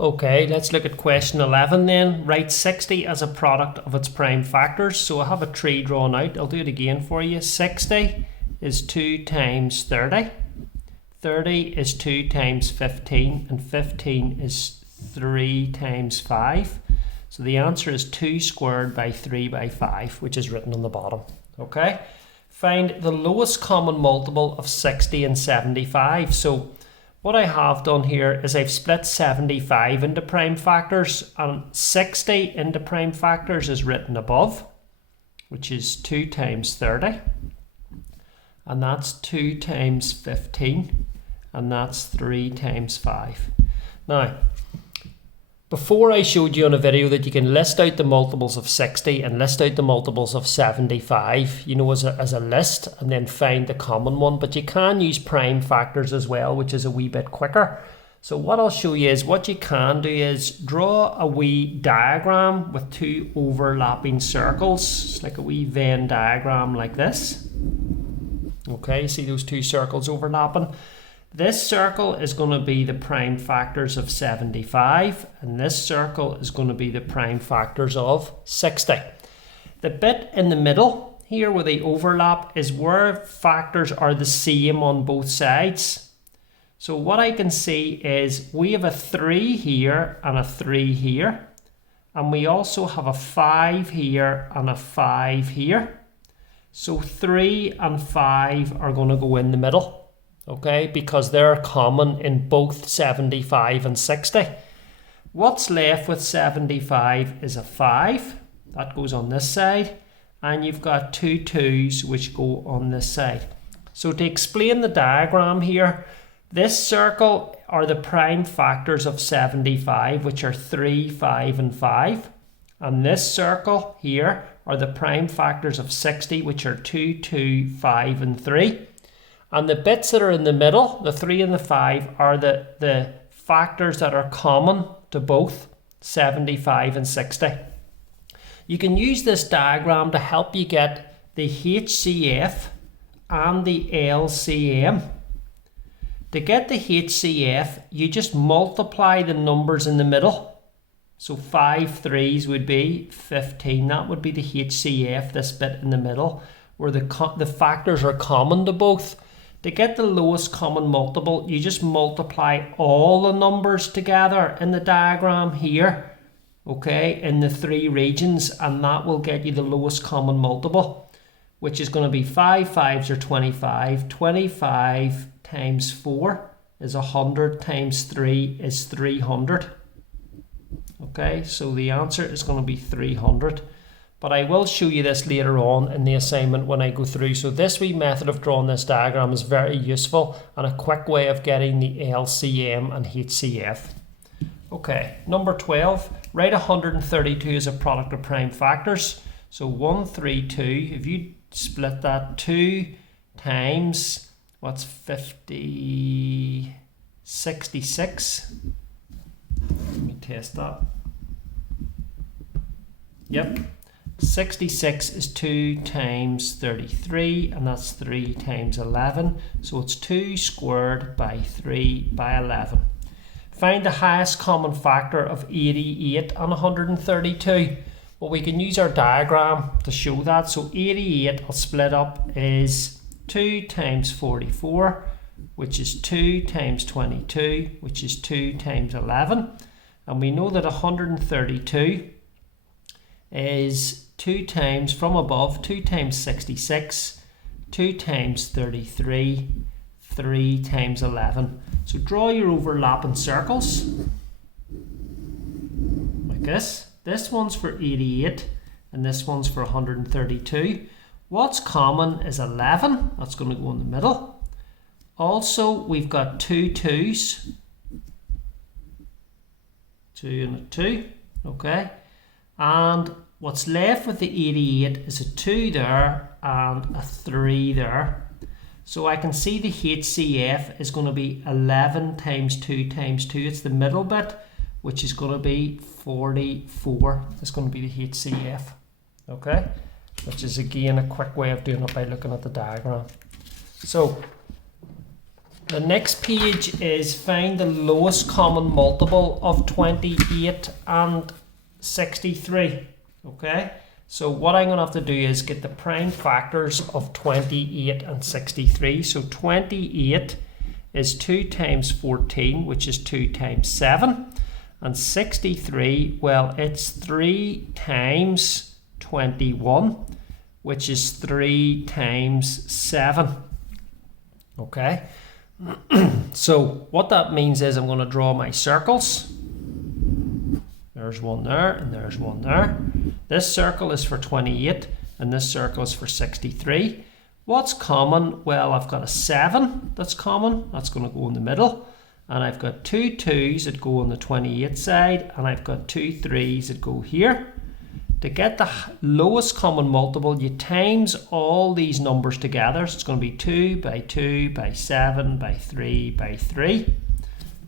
Okay, let's look at question 11 then. Write 60 as a product of its prime factors. So I have a tree drawn out. I'll do it again for you. 60 is 2 times 30. 30 is 2 times 15. And 15 is 3 times 5. So the answer is 2 squared by 3 by 5, which is written on the bottom. Okay? Find the lowest common multiple of 60 and 75. So what I have done here is I've split 75 into prime factors, and 60 into prime factors is written above, which is 2 times 30, and that's 2 times 15, and that's 3 times 5. Now, before I showed you on a video that you can list out the multiples of 60 and list out the multiples of 75, you know, as a list, and then find the common one. But you can use prime factors as well, which is a wee bit quicker. So what I'll show you is what you can do is draw a wee diagram with 2 overlapping circles. It's like a wee Venn diagram like this. Okay, see those 2 circles overlapping? This circle is going to be the prime factors of 75, and this circle is going to be the prime factors of 60. The bit in the middle here where they overlap is where factors are the same on both sides. So what I can see is we have a 3 here and a 3 here, and we also have a 5 here and a 5 here. So 3 and 5 are going to go in the middle. Okay, because they're common in both 75 and 60. What's left with 75 is a 5. That goes on this side. And you've got 2 2's which go on this side. So to explain the diagram here, this circle are the prime factors of 75, which are 3, 5, and 5. And this circle here are the prime factors of 60, which are 2, 2, 5, and 3. And the bits that are in the middle, the 3 and the 5, are the factors that are common to both 75 and 60. You can use this diagram to help you get the HCF and the LCM. To get the HCF, you just multiply the numbers in the middle. So 5 3's would be 15. That would be the HCF, this bit in the middle, where the factors are common to both. To get the lowest common multiple, you just multiply all the numbers together in the diagram here, okay, in the 3 regions, and that will get you the lowest common multiple, which is going to be 5 5's are 25. 25 times 4 is 100 times 3 is 300. Okay, so the answer is going to be 300. But I will show you this later on in the assignment when I go through. So this wee method of drawing this diagram is very useful and a quick way of getting the LCM and HCF. Okay, number 12, write 132 as a product of prime factors. So 132, if you split that 2 times, what's 50, 66? Let me test that. Yep. 66 is 2 times 33, and that's 3 times 11. So it's 2 squared by 3 by 11. Find the highest common factor of 88 and 132. Well, we can use our diagram to show that. So 88 I'll split up is 2 times 44, which is 2 times 22, which is 2 times 11. And we know that 132 is 2 times, from above, 2 times 66, 2 times 33, 3 times 11. So draw your overlapping circles, like this. This one's for 88, and this one's for 132. What's common is 11, that's going to go in the middle. Also, we've got 2 2's, 2 and a 2, okay? And what's left with the 88 is a 2 there and a 3 there. So I can see the HCF is going to be 11 times 2 times 2. It's the middle bit, which is going to be 44. That's going to be the HCF. Okay? Which is again a quick way of doing it by looking at the diagram. So The next page is find the lowest common multiple of 28 and 63. Okay, so what I'm going to have to do is get the prime factors of 28 and 63. So 28 is 2 times 14, which is 2 times 7. And 63, well, it's 3 times 21, which is 3 times 7. Okay, so what that means is I'm going to draw my circles. There's one there and there's one there. This circle is for 28 and this circle is for 63. What's common? Well, I've got a 7 that's common. That's going to go in the middle. And I've got 2 2's that go on the 28 side. And I've got 2 3's that go here. To get the lowest common multiple, you times all these numbers together. So it's going to be 2 by 2 by 7 by 3 by 3.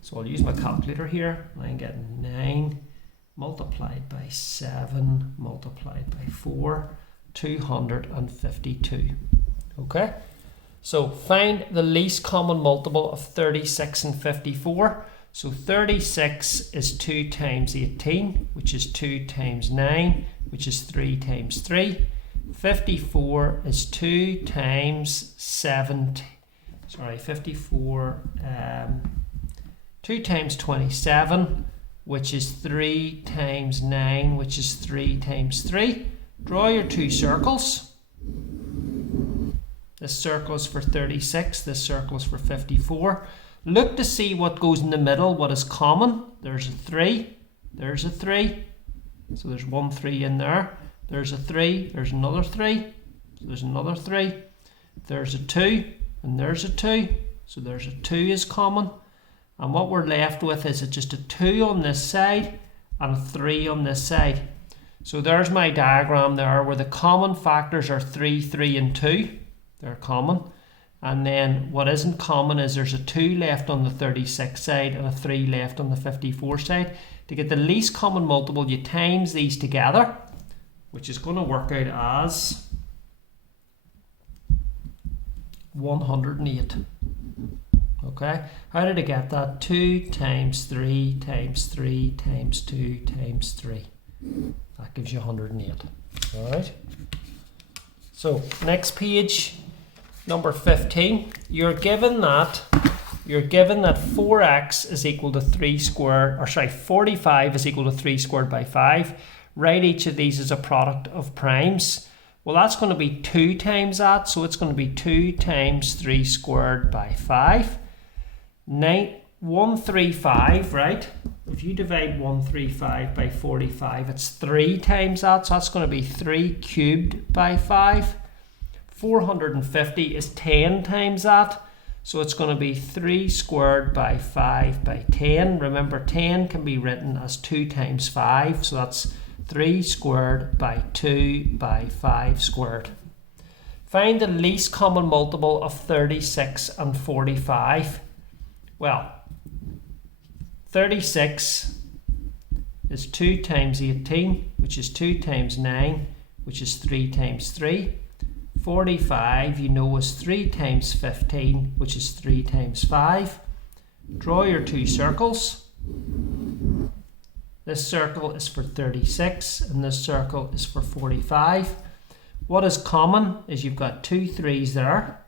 So I'll use my calculator here. I'm getting 9 multiplied by 7 multiplied by 4, 252. Okay, so find the least common multiple of 36 and 54. So 36 is 2 times 18, which is 2 times 9, which is 3 times 3. 54 is 2 times 70. Sorry, 54, 2 times 27, which is 3 times 9, which is 3 times 3. Draw your two circles. This circle is for 36, this circle is for 54. Look to see what goes in the middle, what is common. There's a 3, there's a 3. So there's 1 3 in there. There's a 3, there's another 3. So there's another 3. There's a 2, and there's a 2. So there's a 2 is common. And what we're left with is just a 2 on this side and a 3 on this side. So there's my diagram there where the common factors are 3, 3 and 2. They're common. And then what isn't common is there's a 2 left on the 36 side and a 3 left on the 54 side. To get the least common multiple, you times these together, which is going to work out as 108. Okay, how did I get that? 2 times 3 times 3 times 2 times 3. That gives you 108. Alright. So next page, number 15. You're given that 4x is equal to 3 squared, or sorry, 45 is equal to 3 squared by 5. Write each of these as a product of primes. Well, that's going to be 2 times that, so it's going to be 2 times 3 squared by 5. 135, right? If you divide 135 by 45, it's 3 times that, so that's going to be 3 cubed by 5. 450 is 10 times that, so it's going to be 3 squared by 5 by 10. Remember, 10 can be written as 2 times 5, so that's 3 squared by 2 by 5 squared. Find the least common multiple of 36 and 45. Well, 36 is 2 times 18, which is 2 times 9, which is 3 times 3. 45, you know, is 3 times 15, which is 3 times 5. Draw your two circles. This circle is for 36 and this circle is for 45. What is common is you've got 2 3's there.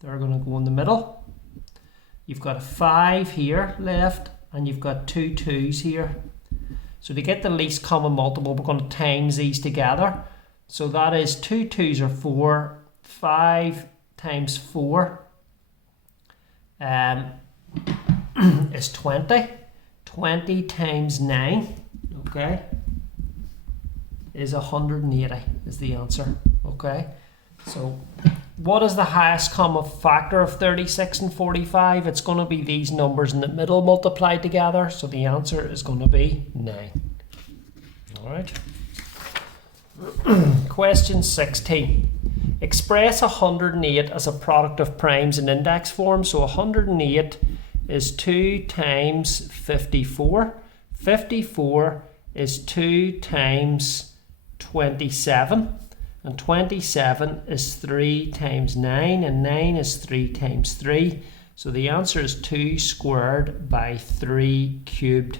They're going to go in the middle. You've got a 5 here left and you've got 2 2's here. So to get the least common multiple, we're going to times these together. So that is 2 2's are 4, 5 times 4 is 20. 20 times 9, okay, is 180 is the answer, okay. So what is the highest common factor of 36 and 45? It's going to be these numbers in the middle multiplied together, so the answer is going to be 9. All right. Question 16. Express 108 as a product of primes in index form. So 108 is 2 times 54. 54 is 2 times 27. And 27 is 3 times 9. And 9 is 3 times 3. So the answer is 2 squared by 3 cubed.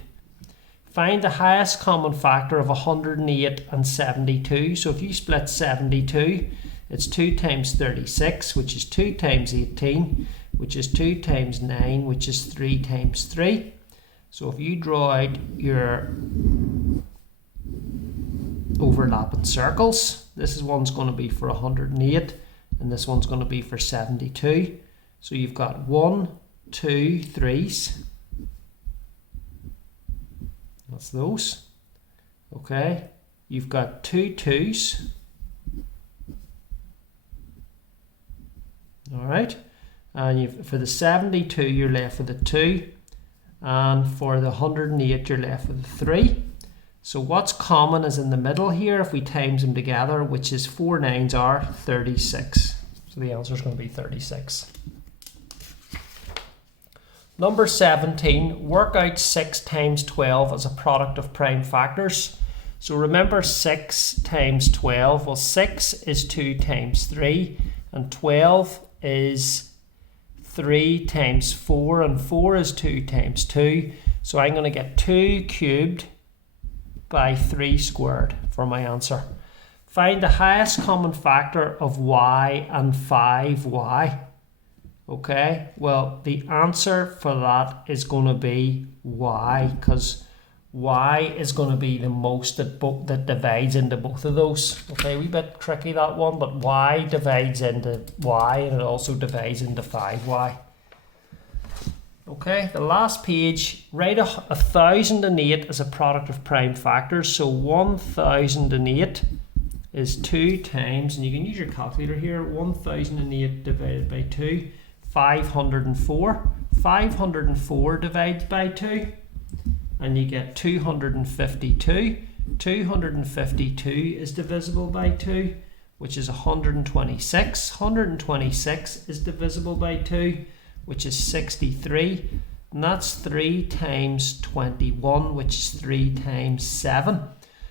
Find the highest common factor of 108 and 72. So if you split 72, it's 2 times 36, which is 2 times 18, which is 2 times 9, which is 3 times 3. So if you draw out your overlapping circles, this one's going to be for 108 and this one's going to be for 72. So you've got 1, 2, 3s. That's those. Okay. You've got 2 2s. Alright. And for the 72 you're left with a 2. And for the 108 you're left with a 3. So what's common is in the middle here if we times them together, which is 4 9s are 36. So the answer is going to be 36. Number 17, work out 6 times 12 as a product of prime factors. So remember 6 times 12, well 6 is 2 times 3 and 12 is 3 times 4 and 4 is 2 times 2. So I'm going to get 2 cubed by 3 squared for my answer. Find the highest common factor of y and 5y. Okay, well the answer for that is going to be y, because y is going to be the most that divides into both of those. Okay, a wee bit tricky that one, but y divides into y and it also divides into 5y. Okay, the last page, write 1008 as a product of prime factors. So 1008 is 2 times, and you can use your calculator here, 1008 divided by 2, 504. 504 divides by 2, and you get 252. 252 is divisible by 2, which is 126. 126 is divisible by 2, which is 63. And that's 3 times 21, which is 3 times 7.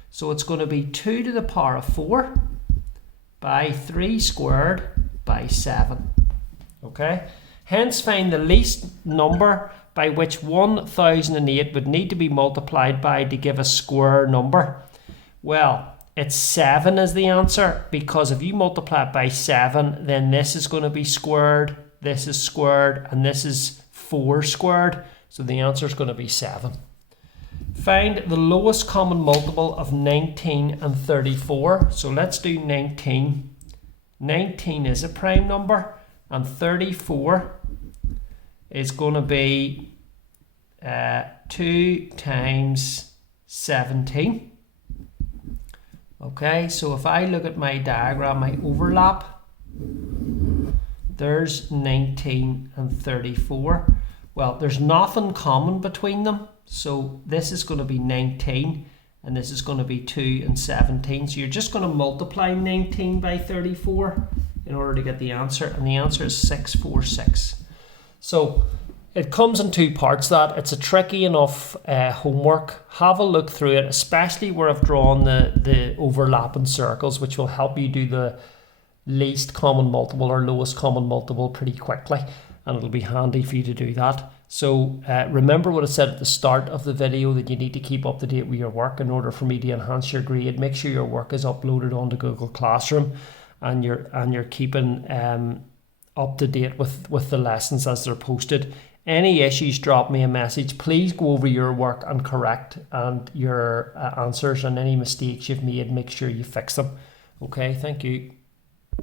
So it's going to be 2 to the power of 4 by 3 squared by 7. Okay? Hence find the least number by which 1008 would need to be multiplied by to give a square number. Well, it's 7 is the answer, because if you multiply it by 7, then this is going to be squared, this is squared, and this is 4 squared. So the answer is going to be 7. Find the lowest common multiple of 19 and 34. So let's do 19. 19 is a prime number, and 34 is going to be 2 times 17. Okay, so if I look at my diagram, my overlap, there's 19 and 34. Well, there's nothing common between them. So this is going to be 19 and this is going to be 2 and 17. So you're just going to multiply 19 by 34 in order to get the answer. And the answer is 646. So it comes in 2 parts. That it's a tricky enough homework. Have a look through it, especially where I've drawn the overlapping circles, which will help you do the least common multiple or lowest common multiple pretty quickly. And it'll be handy for you to do that. So remember what I said at the start of the video, that you need to keep up to date with your work in order for me to enhance your grade. Make sure your work is uploaded onto Google Classroom and you're keeping up to date with the lessons as they're posted. Any issues, drop me a message. Please go over your work and correct and your answers, and any mistakes you've made, make sure you fix them. Okay, thank you.